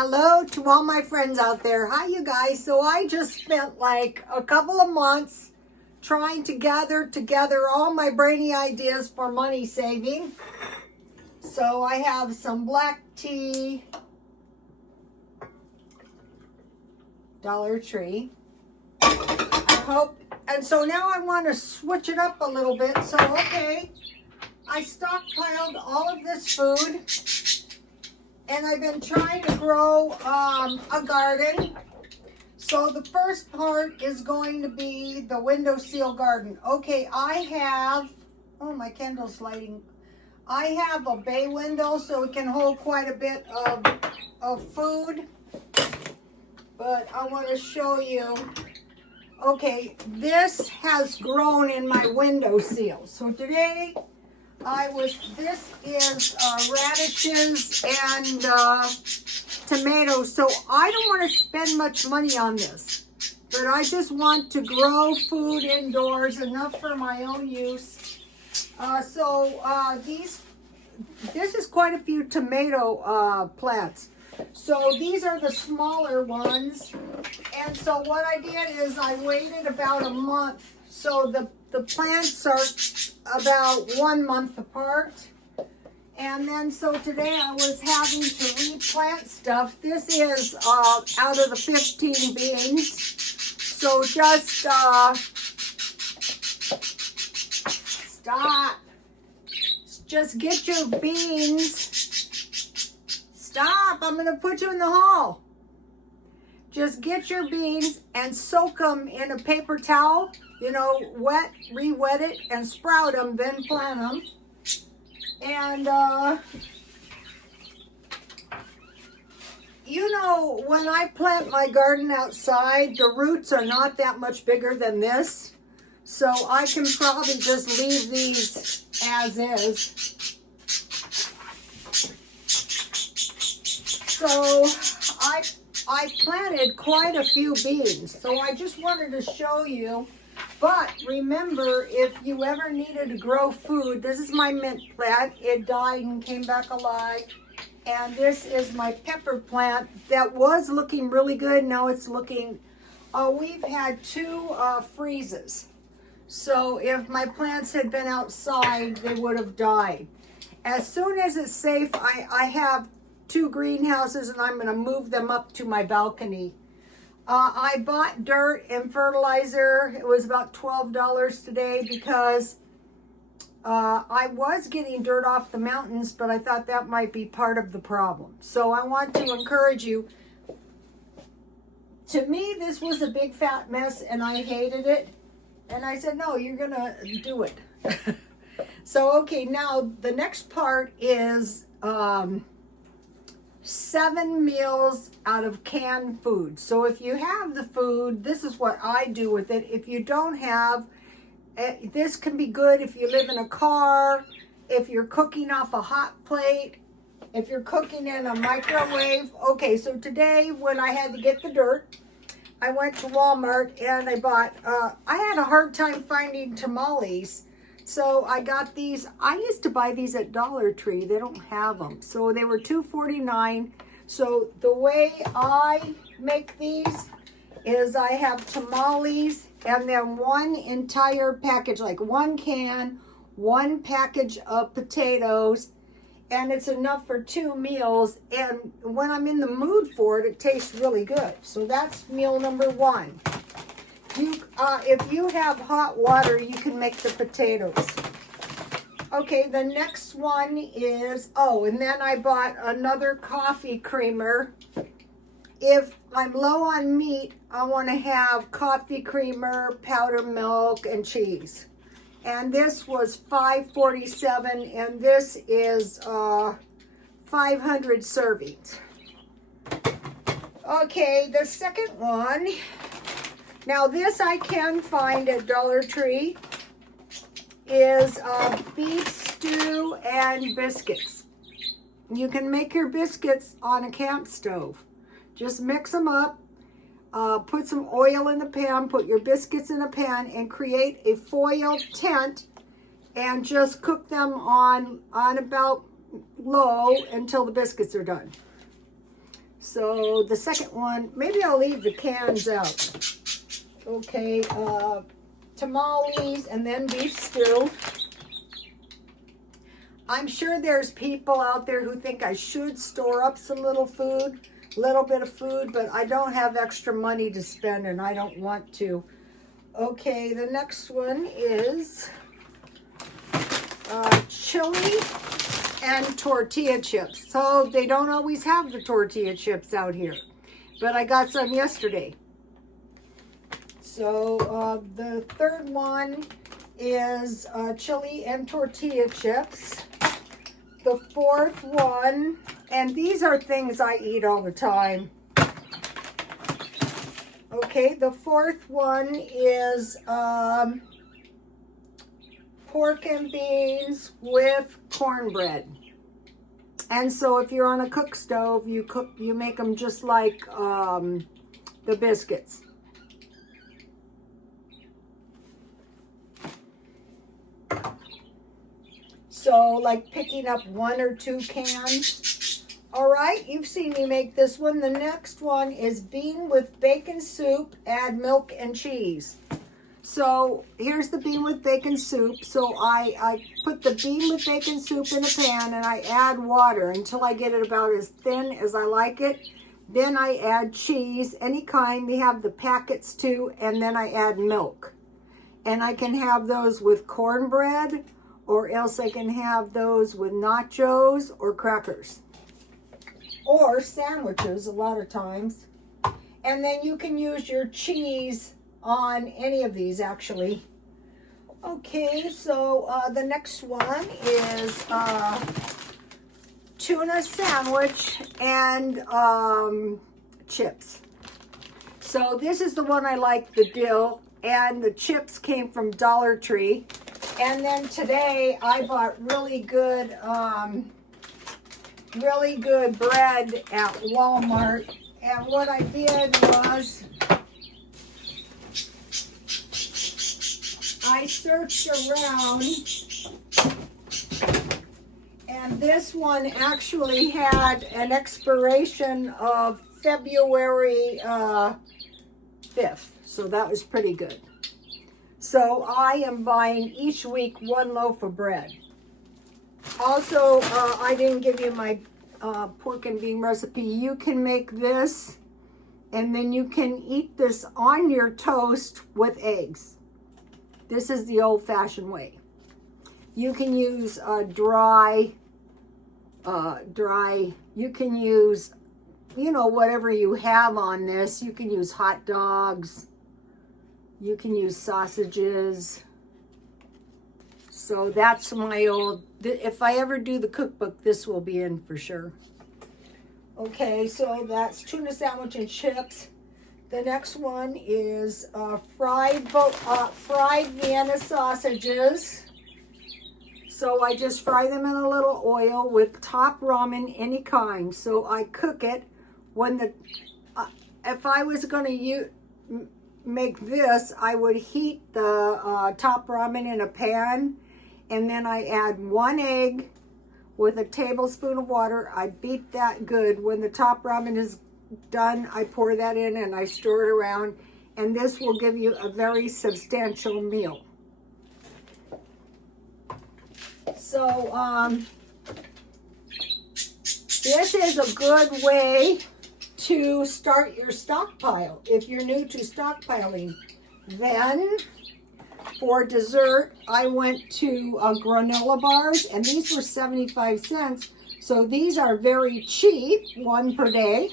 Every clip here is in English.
Hello to all my friends out there. Hi, you guys. So I just spent like a couple of months trying to gather together all my brainy ideas for money saving. So I have some black tea, Dollar Tree. I hope. And so now I want to switch it up a little bit. So, okay, I stockpiled all of this food. And I've been trying to grow a garden. So the first part is going to be the windowsill garden. Okay, I have, oh, my candle's lighting. I have a bay window so it can hold quite a bit of food. But I want to show you. Okay, this has grown in my windowsill. So today, this is radishes and tomatoes, so I don't want to spend much money on this, but I just want to grow food indoors, enough for my own use. This is quite a few tomato plants. So these are the smaller ones, and so what I did is I waited about a month, so the plants are about 1 month apart. And then so today I was having to replant stuff. This is out of the 15 beans. So just stop. Just get your beans. Stop, I'm gonna put you in the hall. Just get your beans and soak them in a paper towel. You know, re-wet it and sprout them, then plant them. And, you know, when I plant my garden outside, the roots are not that much bigger than this. So I can probably just leave these as is. So I planted quite a few beans. So I just wanted to show you. But remember, if you ever needed to grow food, this is my mint plant. It died and came back alive. And this is my pepper plant that was looking really good. Now it's looking, we've had 2 freezes. So if my plants had been outside, they would have died. As soon as it's safe, I have 2 greenhouses and I'm going to move them up to my balcony. I bought dirt and fertilizer. It was about $12 today because I was getting dirt off the mountains, but I thought that might be part of the problem. So I want to encourage you. To me, this was a big fat mess and I hated it. And I said, no, you're going to do it. So, okay, now the next part is 7 meals out of canned food. So if you have the food, this is what I do with it. If you don't have, this can be good if you live in a car, if you're cooking off a hot plate, if you're cooking in a microwave. Okay, so today when I had to get the dirt, I went to Walmart and I bought, I had a hard time finding tamales. So I got these. I used to buy these at Dollar Tree. They don't have them. So they were $2.49. So the way I make these is I have tamales and then 1 entire package, like 1 can, 1 package of potatoes, and it's enough for 2 meals. And when I'm in the mood for it, it tastes really good. So that's meal number 1. If you have hot water, you can make the potatoes. Okay, the next one is, and then I bought another coffee creamer. If I'm low on meat, I want to have coffee creamer, powdered milk, and cheese. And this was $5.47, and this is 500 servings. Okay, the second one. Now this I can find at Dollar Tree, is beef stew and biscuits. You can make your biscuits on a camp stove. Just mix them up, put some oil in the pan, put your biscuits in a pan, and create a foil tent, and just cook them on about low until the biscuits are done. So the second one, maybe I'll leave the cans out. Okay, tamales and then beef stew. I'm sure there's people out there who think I should store up some little bit of food, but I don't have extra money to spend and I don't want to. Okay, the next one is chili and tortilla chips. So they don't always have the tortilla chips out here, but I got some yesterday. So the third one is chili and tortilla chips. The fourth one, and these are things I eat all the time. Okay, the fourth one is pork and beans with cornbread. And so if you're on a cook stove, you make them just like the biscuits. So like picking up 1 or 2 cans. All right, you've seen me make this one. The next one is bean with bacon soup, add milk and cheese. So here's the bean with bacon soup. So I put the bean with bacon soup in a pan and I add water until I get it about as thin as I like it. Then I add cheese, any kind. We have the packets too, and then I add milk. And I can have those with cornbread, or else I can have those with nachos or crackers. Or sandwiches a lot of times. And then you can use your cheese on any of these actually. Okay, so the next one is tuna sandwich and chips. So this is the one I like, the dill, and the chips came from Dollar Tree. And then today I bought really good bread at Walmart. And what I did was I searched around, and this one actually had an expiration of February 5th. So that was pretty good. So I am buying each week 1 loaf of bread. Also, I didn't give you my pork and bean recipe. You can make this, and then you can eat this on your toast with eggs. This is the old-fashioned way. You can use dry, you can use, whatever you have on this. You can use hot dogs. You can use sausages. So that's my old, if I ever do the cookbook, this will be in for sure. Okay, so that's tuna sandwich and chips. The next one is fried Vienna sausages. So I just fry them in a little oil with top ramen, any kind. So I cook it when if I was going to make this, I would heat the top ramen in a pan, and then I add 1 egg with a tablespoon of water. I beat that good. When the top ramen is done, I pour that in and I stir it around, and this will give you a very substantial meal. So this is a good way to start your stockpile if you're new to stockpiling. Then for dessert, I went to granola bars, and these were 75 cents. So these are very cheap, 1 per day.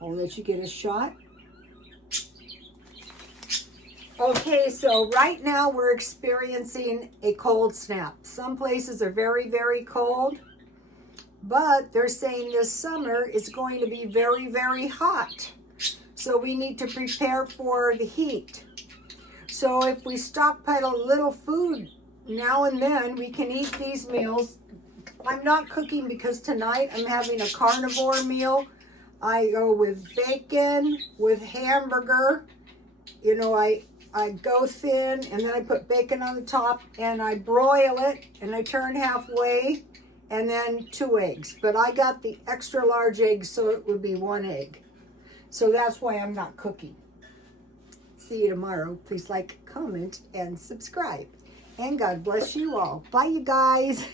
I'll let you get a shot. Okay, so right now we're experiencing a cold snap. Some places are very, very cold, but they're saying this summer is going to be very, very hot. So we need to prepare for the heat. So if we stockpile a little food now and then, we can eat these meals. I'm not cooking because tonight I'm having a carnivore meal. I go with bacon, with hamburger. I go thin, and then I put bacon on the top, and I broil it, and I turn halfway, and then 2 eggs. But I got the extra large eggs, so it would be 1 egg. So that's why I'm not cooking. See you tomorrow. Please like, comment, and subscribe. And God bless you all. Bye, you guys.